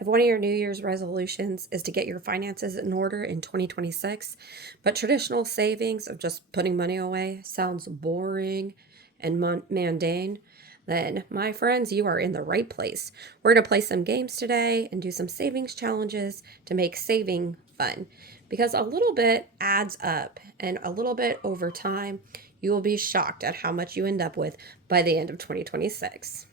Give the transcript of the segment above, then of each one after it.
If one of your New Year's resolutions is to get your finances in order in 2026, but traditional savings of just putting money away sounds boring and mundane, then my friends, you are in the right place. We're going to play some games today and do some savings challenges to make saving fun because a little bit adds up and a little bit over time, you will be shocked at how much you end up with by the end of 2026.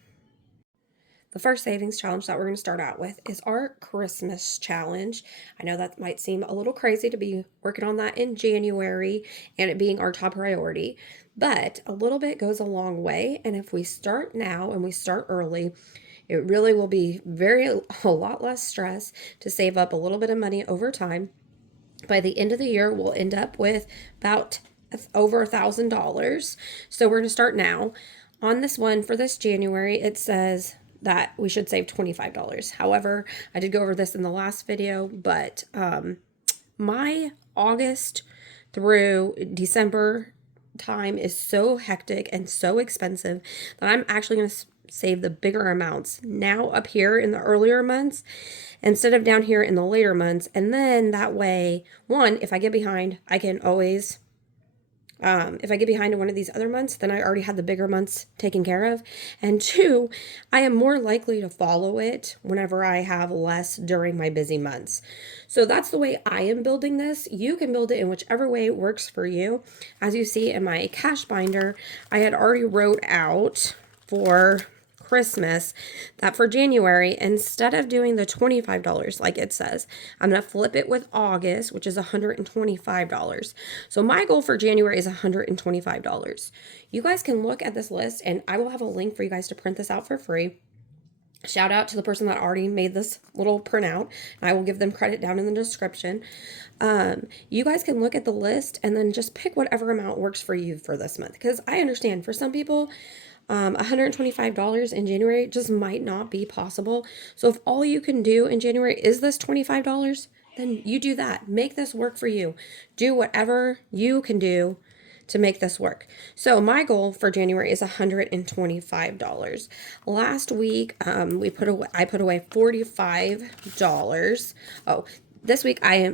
The first savings challenge that we're going to start out with is our Christmas challenge. I know that might seem a little crazy to be working on that in January and it being our top priority, but a little bit goes a long way. And if we start now and we start early, it really will be a lot less stress to save up a little bit of money over time. By the end of the year, we'll end up with about over $1,000. So we're going to start now. On this one for this January, it says that we should save $25. However, I did go over this in the last video, but my August through December time is so hectic and so expensive that I'm actually going to save the bigger amounts now up here in the earlier months instead of down here in the later months. And then that way, one, if I get behind, I can always if I get behind in one of these other months, then I already had the bigger months taken care of. And two, I am more likely to follow it whenever I have less during my busy months. So that's the way I am building this. You can build it in whichever way works for you. As you see in my cash binder, I had already wrote out for Christmas that for January, instead of doing the $25 like it says, I'm going to flip it with August, which is $125. So my goal for January is $125. You guys can look at this list and I will have a link for you guys to print this out for free. Shout out to the person that already made this little printout. I will give them credit down in the description. You guys can look at the list and then just pick whatever amount works for you for this month. Because I understand for some people, $125 in January just might not be possible. So if all you can do in January is this $25, then you do that. Make this work for you. Do whatever you can do to make this work. So my goal for January is $125. Last week, I put away $45. Oh, last week I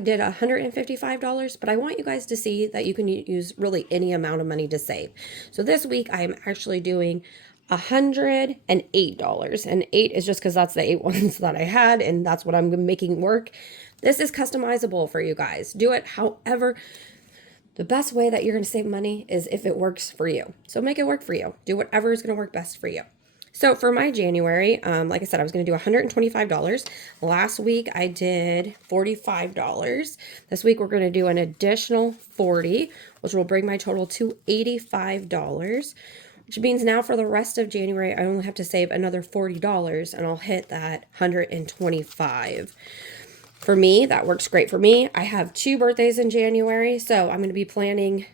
did $155, but I want you guys to see that you can use really any amount of money to save. So this week I am actually doing $108, and 8 is just because that's the 8 ones that I had, and that's what I'm making work. This is customizable for you guys. Do it however. The best way that you're going to save money is if it works for you. So make it work for you. Do whatever is going to work best for you. So for my January, like I said, I was going to do $125. Last week I did $45. This week we're going to do an additional $40, which will bring my total to $85, which means now for the rest of January, I only have to save another $40 and I'll hit that $125. For me, that works great for me. I have 2 birthdays in January, so I'm going to be planning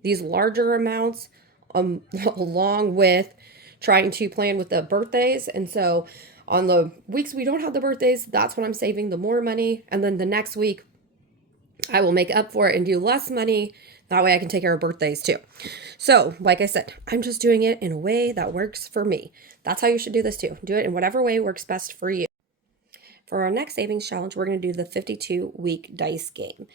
these larger amounts along with trying to plan with the birthdays. And so on the weeks we don't have the birthdays, that's when I'm saving the more money. And then the next week, I will make up for it and do less money. That way I can take care of birthdays too. So like I said, I'm just doing it in a way that works for me. That's how you should do this too. Do it in whatever way works best for you. For our next savings challenge, we're going to do the 52-week dice game.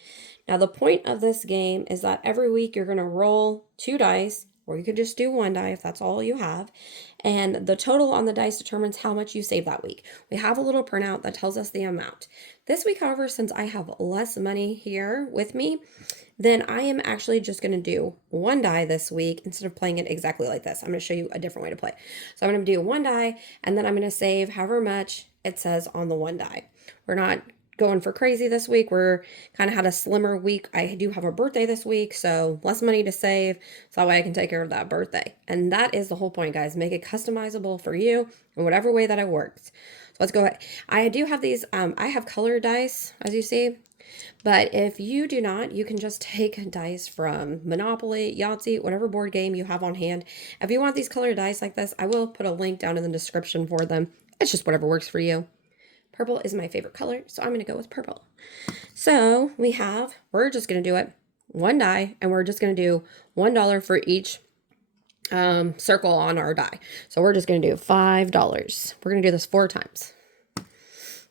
Now, the point of this game is that every week you're going to roll 2 dice, or you could just do 1 die if that's all you have. And the total on the dice determines how much you save that week. We have a little printout that tells us the amount. This week, however, since I have less money here with me, then I am actually just going to do 1 die this week instead of playing it exactly like this. I'm going to show you a different way to play. So I'm going to do 1 die, and then I'm going to save however much it says on the 1 die. We're not going for crazy this week. We're kind of had a slimmer week. I do have a birthday this week, so less money to save, so that way I can take care of that birthday. And that is the whole point, guys. Make it customizable for you in whatever way that it works. So let's go ahead. I do have these, I have colored dice, as you see. But if you do not, you can just take dice from Monopoly, Yahtzee, whatever board game you have on hand. If you want these colored dice like this, I will put a link down in the description for them. It's just whatever works for you. Purple is my favorite color, so I'm going to go with purple. So we're just going to do it 1 die, and we're just going to do $1 for each circle on our die. So we're just going to do $5. We're going to do this 4 times.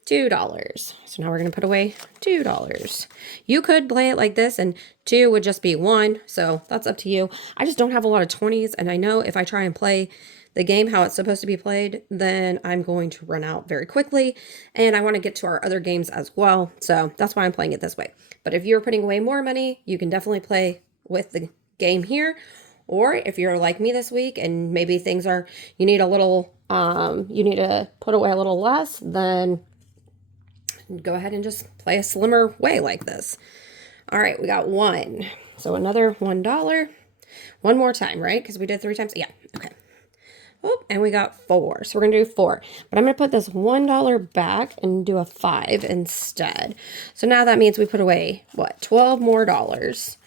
$2. So now we're going to put away $2. You could play it like this and 2 would just be 1. So that's up to you. I just don't have a lot of 20s. And I know if I try and play the game how it's supposed to be played, then I'm going to run out very quickly. And I want to get to our other games as well. So that's why I'm playing it this way. But if you're putting away more money, you can definitely play with the game here. Or if you're like me this week and maybe things are, you need a little, you need to put away a little less, then go ahead and just play a slimmer way like this. All right, we got 1. So another $1. One more time, right? Because we did 3 times. Yeah, okay. Oh, and we got 4. So we're going to do 4. But I'm going to put this $1 back and do a 5 instead. So now that means we put away, what, 12 more dollars.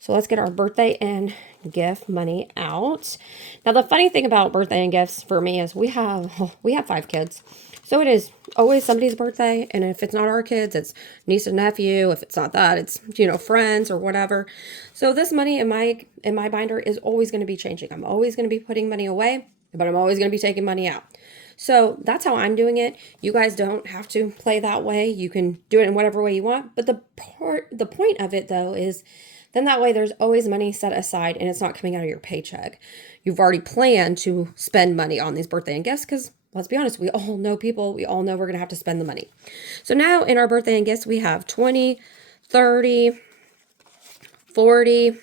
So let's get our birthday and gift money out. Now, the funny thing about birthday and gifts for me is we have 5 kids. So it is always somebody's birthday. And if it's not our kids, it's niece and nephew. If it's not that, it's, friends or whatever. So this money in my binder is always going to be changing. I'm always going to be putting money away, but I'm always going to be taking money out. So that's how I'm doing it. You guys don't have to play that way. You can do it in whatever way you want. But the point of it, though, is then that way there's always money set aside and it's not coming out of your paycheck. You've already planned to spend money on these birthday and gifts because, let's be honest, we all know people. We all know we're going to have to spend the money. So now in our birthday and gifts, we have 20, 30, 40,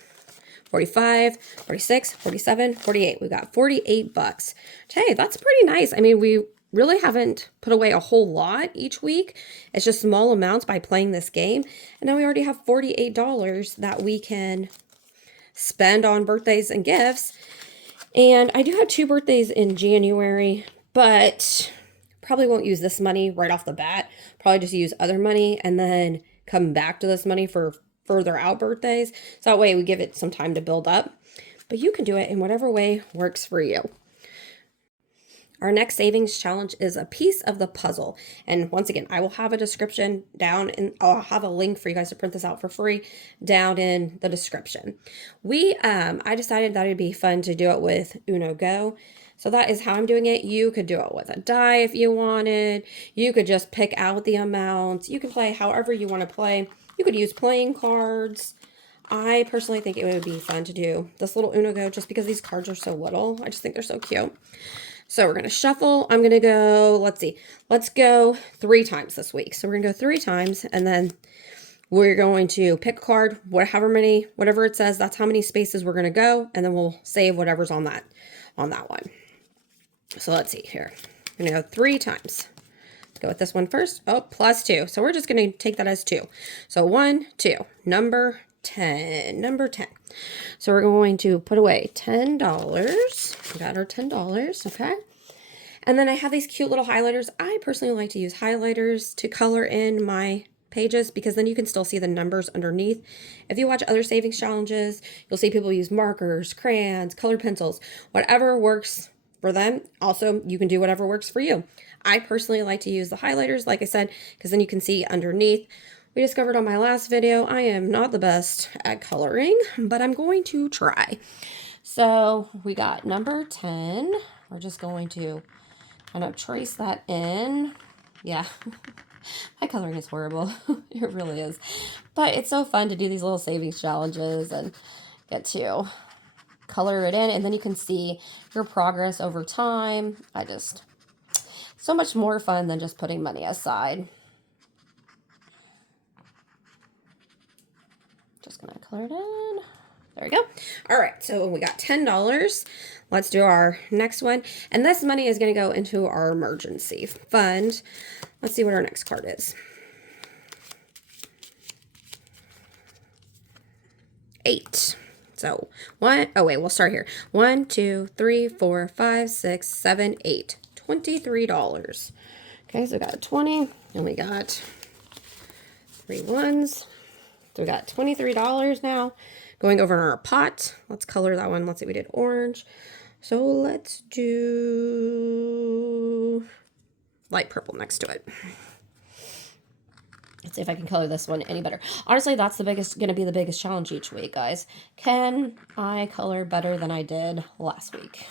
45, 46, 47, 48. We got $48. Hey, that's pretty nice. I mean, we really haven't put away a whole lot each week. It's just small amounts by playing this game. And now we already have $48 that we can spend on birthdays and gifts. And I do have 2 birthdays in January, but probably won't use this money right off the bat. Probably just use other money and then come back to this money for further out birthdays. So that way we give it some time to build up. But you can do it in whatever way works for you. Our next savings challenge is a piece of the puzzle. And once again, I will have a description down and I'll have a link for you guys to print this out for free down in the description. I decided that it'd be fun to do it with Uno Go. So that is how I'm doing it. You could do it with a die if you wanted. You could just pick out the amounts. You can play however you want to play. You could use playing cards. I personally think it would be fun to do this little Uno Go just because these cards are so little. I just think they're so cute. So we're going to shuffle. I'm going to go, let's go 3 times this week. So we're going to go 3 times and then we're going to pick a card, whatever it says, that's how many spaces we're going to go. And then we'll save whatever's on that one. So let's see here. We're going to go 3 times. Let's go with this one first. Oh, plus 2. So we're just going to take that as 2. So 1, 2, number 10. So we're going to put away $10. We got our $10, okay? And then I have these cute little highlighters. I personally like to use highlighters to color in my pages because then you can still see the numbers underneath. If you watch other savings challenges, you'll see people use markers, crayons, colored pencils, whatever works for them. Also, you can do whatever works for you. I personally like to use the highlighters, like I said, because then you can see underneath. We discovered on my last video, I am not the best at coloring, but I'm going to try. So we got number 10. We're just going to kind of trace that in. Yeah, my coloring is horrible. It really is. But it's so fun to do these little savings challenges and get to color it in. And then you can see your progress over time. So much more fun than just putting money aside. Just gonna color it in. There we go. All right, so we got $10. Let's do our next one. And this money is gonna go into our emergency fund. Let's see what our next card is. 8. So we'll start here. 1, 2, 3, 4, 5, 6, 7, 8. $23. Okay, so we got 20 and we got 3 ones. So we got $23 now. Going over in our pot. Let's color that one. Let's see, we did orange. So let's do light purple next to it. Let's see if I can color this one any better. Honestly, that's gonna be the biggest challenge each week, guys. Can I color better than I did last week?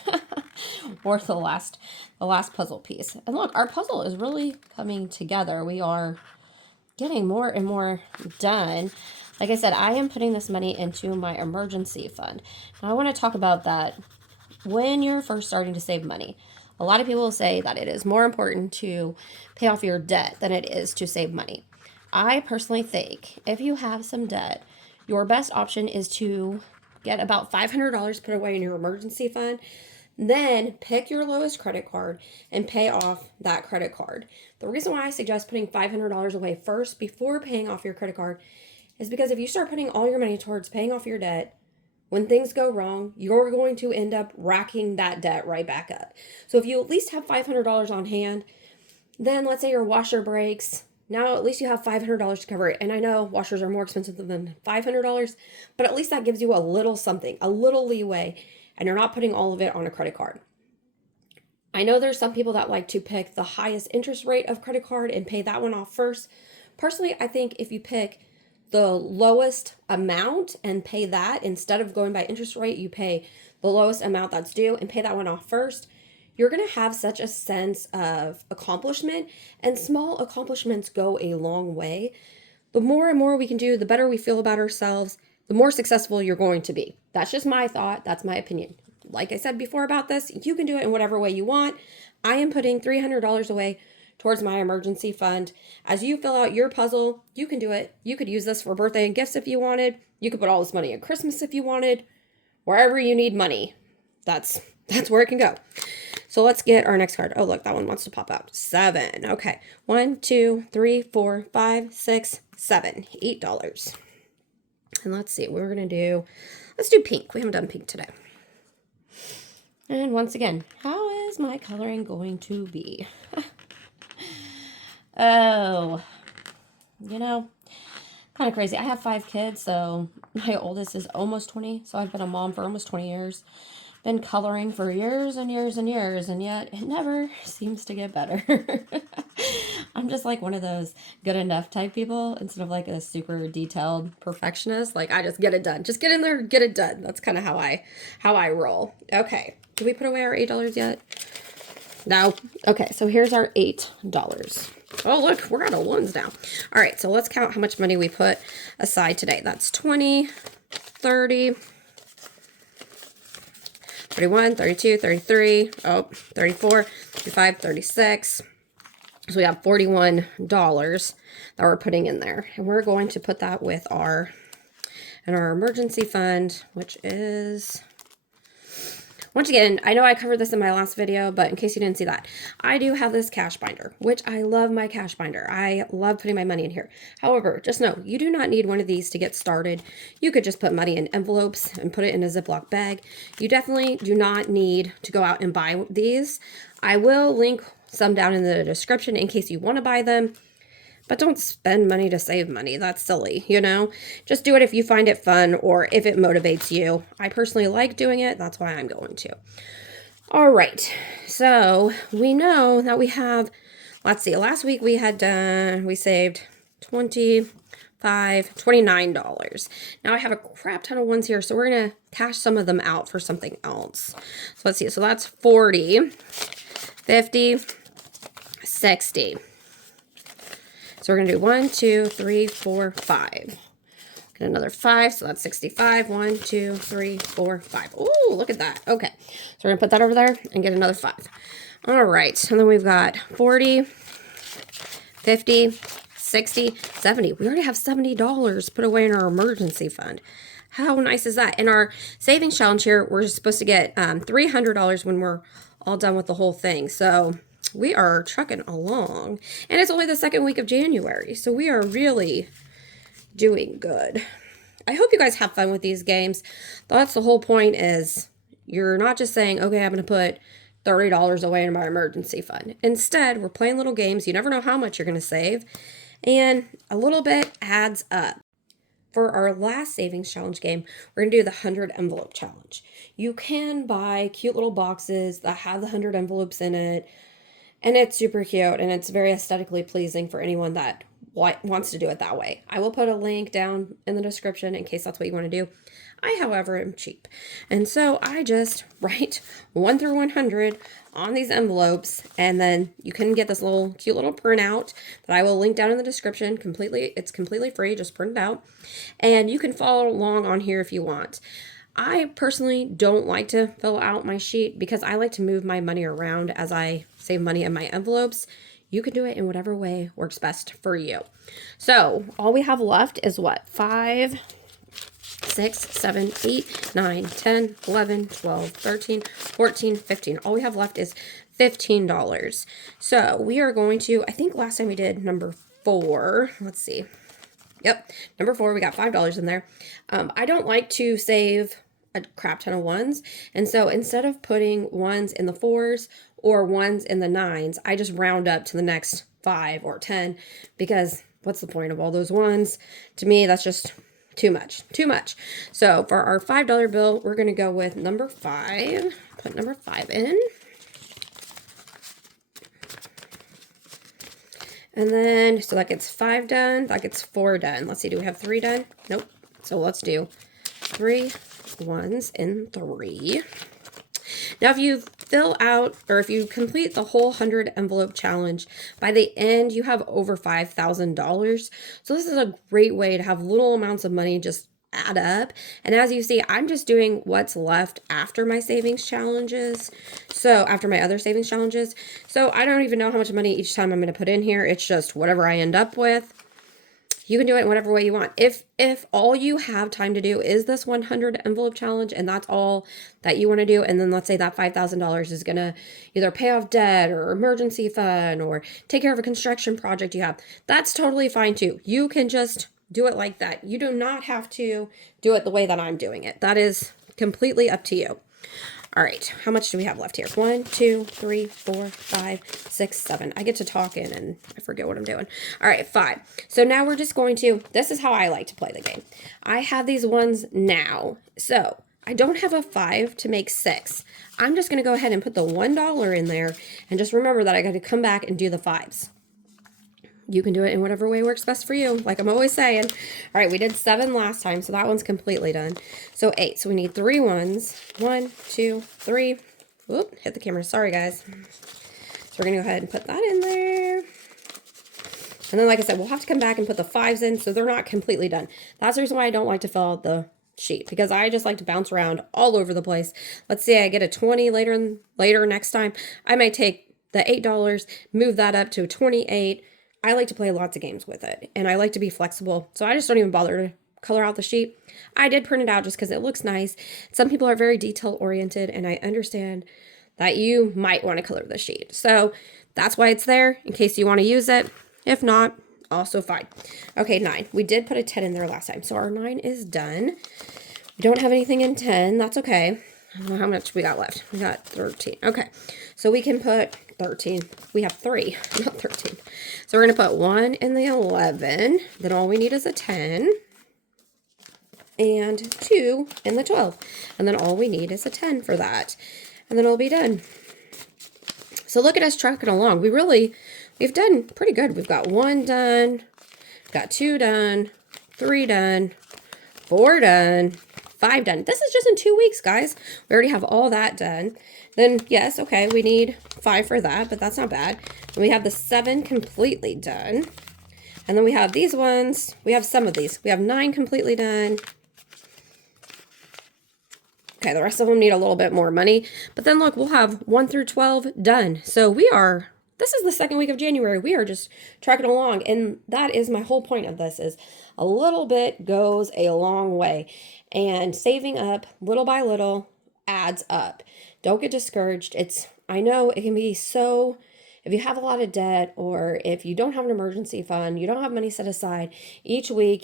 or the last puzzle piece. And look, our puzzle is really coming together. We are getting more and more done. Like I said, I am putting this money into my emergency fund. Now I want to talk about that when you're first starting to save money. A lot of people say that it is more important to pay off your debt than it is to save money. I personally think if you have some debt, your best option is to get about $500 put away in your emergency fund. Then pick your lowest credit card and pay off that credit card. The reason why I suggest putting $500 away first before paying off your credit card is because if you start putting all your money towards paying off your debt, when things go wrong, you're going to end up racking that debt right back up. So if you at least have $500 on hand, then let's say your washer breaks. Now at least you have $500 to cover it. And I know washers are more expensive than $500, but at least that gives you a little something, a little leeway, and you're not putting all of it on a credit card. I know there's some people that like to pick the highest interest rate of credit card and pay that one off first. Personally, I think if you pick the lowest amount and pay that, instead of going by interest rate, you pay the lowest amount that's due and pay that one off first, you're going to have such a sense of accomplishment, and small accomplishments go a long way. The more and more we can do, the better we feel about ourselves, the more successful you're going to be. That's just my thought. That's my opinion. Like I said before about this, you can do it in whatever way you want. I am putting $300 away towards my emergency fund. As you fill out your puzzle, you can do it. You could use this for birthday and gifts if you wanted. You could put all this money in Christmas if you wanted. Wherever you need money, that's where it can go. So let's get our next card. Oh, look, that one wants to pop out. 7. Okay. 1, 2, 3, 4, 5, 6, 7. $8. And let's see what we're going to do. Let's do pink. We haven't done pink today. And once again, how is my coloring going to be? Oh, kind of crazy. I have 5 kids, so my oldest is almost 20. So I've been a mom for almost 20 years. Been coloring for years and years and years, and yet it never seems to get better. I'm just like one of those good enough type people instead of like a super detailed perfectionist. Like I just get it done. Just get in there, get it done. That's kind of how I roll. Okay. Did we put away our $8 yet? No. Okay, so here's our $8. Oh, look, we're out of ones now. All right, so let's count how much money we put aside today. That's 20, 30, 31, 32, 33, 34, 35, 36. So we have $41 that we're putting in there. And we're going to put that with our emergency fund, which is, once again, I know I covered this in my last video, but in case you didn't see that, I do have this cash binder, which I love my cash binder. I love putting my money in here. However, just know, you do not need one of these to get started. You could just put money in envelopes and put it in a Ziploc bag. You definitely do not need to go out and buy these. I will link some down in the description in case you want to buy them. But don't spend money to save money. That's silly, Just do it if you find it fun or if it motivates you. I personally like doing it. That's why I'm going to. All right. So we know that we have, let's see, last week we saved $29. Now I have a crap ton of ones here, so we're going to cash some of them out for something else. So let's see. So that's 40, 50, 60. So we're going to do 1, 2, 3, 4, 5. Get another 5, so that's 65. 1, 2, 3, 4, 5. Ooh, look at that. Okay, so we're going to put that over there and get another 5. All right, and then we've got 40, 50, 60, 70. We already have $70 put away in our emergency fund. How nice is that? In our savings challenge here, we're supposed to get $300 when we're all done with the whole thing. So we are trucking along, and it's only the second week of January, so we are really doing good. I hope you guys have fun with these games. That's the whole point, is you're not just saying, okay, I'm going to put $30 away in my emergency fund. Instead, we're playing little games. You never know how much you're going to save, and a little bit adds up. For our last savings challenge game, we're going to do the 100 envelope challenge. You can buy cute little boxes that have the 100 envelopes in it, and it's super cute, and it's very aesthetically pleasing for anyone that wants to do it that way. I will put a link down in the description in case that's what you want to do. I, however, am cheap. And so I just write 1 through 100 on these envelopes, and then you can get this little cute little printout that I will link down in the description. It's completely free, just print it out. And you can follow along on here if you want. I personally don't like to fill out my sheet because I like to move my money around as I save money in my envelopes. You can do it in whatever way works best for you. So all we have left is what? 5, 6, 7, 8, 9, 10, 11, 12, 13, 14, 15. All we have left is $15. So we are going to, I think last time we did number 4. Let's see. Yep, number 4, we got $5 in there. I don't like to save a crap ton of ones, and so instead of putting ones in the 4s or ones in the 9s, I just round up to the next 5 or 10, because what's the point of all those ones? To me, that's just too much. So for our $5 bill, we're going to go with number 5. Put number 5 in. And then, so that gets 5 done. That gets 4 done. Let's see, do we have 3 done? Nope. So let's do 3 ones in 3. Now, if you fill out, or if you complete the whole 100 envelope challenge, by the end, you have over $5,000. So this is a great way to have little amounts of money just add up. And as you see, I'm just doing what's left after my savings challenges. So after my other savings challenges. So I don't even know how much money each time I'm going to put in here. It's just whatever I end up with. You can do it in whatever way you want. If all you have time to do is this 100 envelope challenge, and that's all that you want to do, and then let's say that $5,000 is going to either pay off debt or emergency fund or take care of a construction project you have, that's totally fine too. You can just do it like that. You do not have to do it the way that I'm doing it. That is completely up to you. All right, how much do we have left here? 1, 2, 3, 4, 5, 6, 7. I get to talking and I forget what I'm doing. All right, 5. So now we're just going to, this is how I like to play the game. I have these ones now. So I don't have a 5 to make 6. I'm just going to go ahead and put the $1 in there, and just remember that I got to come back and do the 5s. You can do it in whatever way works best for you, like I'm always saying. All right, we did 7 last time, so that one's completely done. So 8. So we need 3 ones. 1, 2, 3. Whoop, hit the camera. Sorry, guys. So we're going to go ahead and put that in there. And then, like I said, we'll have to come back and put the 5s in, so they're not completely done. That's the reason why I don't like to fill out the sheet, because I just like to bounce around all over the place. Let's say I get a 20 later next time. I might take the $8, move that up to 28. I like to play lots of games with it, and I like to be flexible, so I just don't even bother to color out the sheet. I did print it out just because it looks nice. Some people are very detail-oriented, and I understand that you might want to color the sheet. So that's why it's there, in case you want to use it. If not, also fine. Okay, 9. We did put a 10 in there last time, so our 9 is done. We don't have anything in 10. That's okay. I don't know how much we got left. We got 13. Okay, so we can put 13. We have 3, not 13. So we're going to put 1 in the 11. Then all we need is a 10. And 2 in the 12. And then all we need is a 10 for that. And then it'll be done. So look at us trucking along. We've done pretty good. We've got 1 done. We've got 2 done. 3 done. 4 done. 5 done. This is just in 2 weeks, guys. We already have all that done. Then, yes, okay, we need 5 for that, but that's not bad. And we have the 7 completely done. And then we have these ones. We have some of these. We have 9 completely done. Okay, the rest of them need a little bit more money. But then, look, we'll have 1 through 12 done. So this is the second week of January. We are just trucking along. And that is my whole point of this, is a little bit goes a long way. And saving up little by little adds up. Don't get discouraged. I know it can be so, if you have a lot of debt, or if you don't have an emergency fund, you don't have money set aside, each week,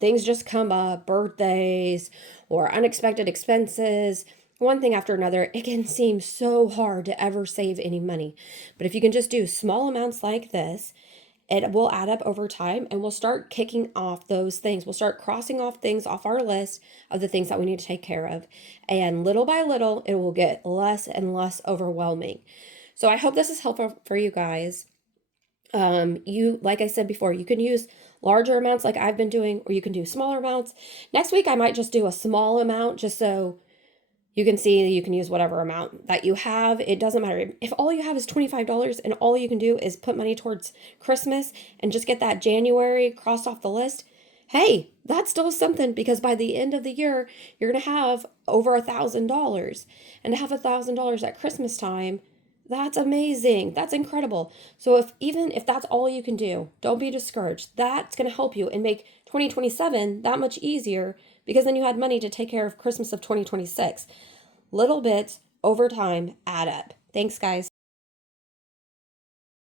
things just come up, birthdays or unexpected expenses, one thing after another. It can seem so hard to ever save any money. But if you can just do small amounts like this, it will add up over time, and we'll start kicking off those things. We'll start crossing off things off our list of the things that we need to take care of. And little by little, it will get less and less overwhelming. So I hope this is helpful for you guys. You, like I said before, you can use larger amounts like I've been doing, or you can do smaller amounts. Next week, I might just do a small amount just so you can see you can use whatever amount that you have. It doesn't matter. If all you have is $25 and all you can do is put money towards Christmas and just get that January crossed off the list, hey, that's still something, because by the end of the year, you're going to have over $1,000. And to have $1,000 at Christmas time, that's amazing. That's incredible. So even if that's all you can do, don't be discouraged. That's going to help you and make 2027 that much easier, because then you had money to take care of Christmas of 2026. Little bits over time add up. Thanks, guys.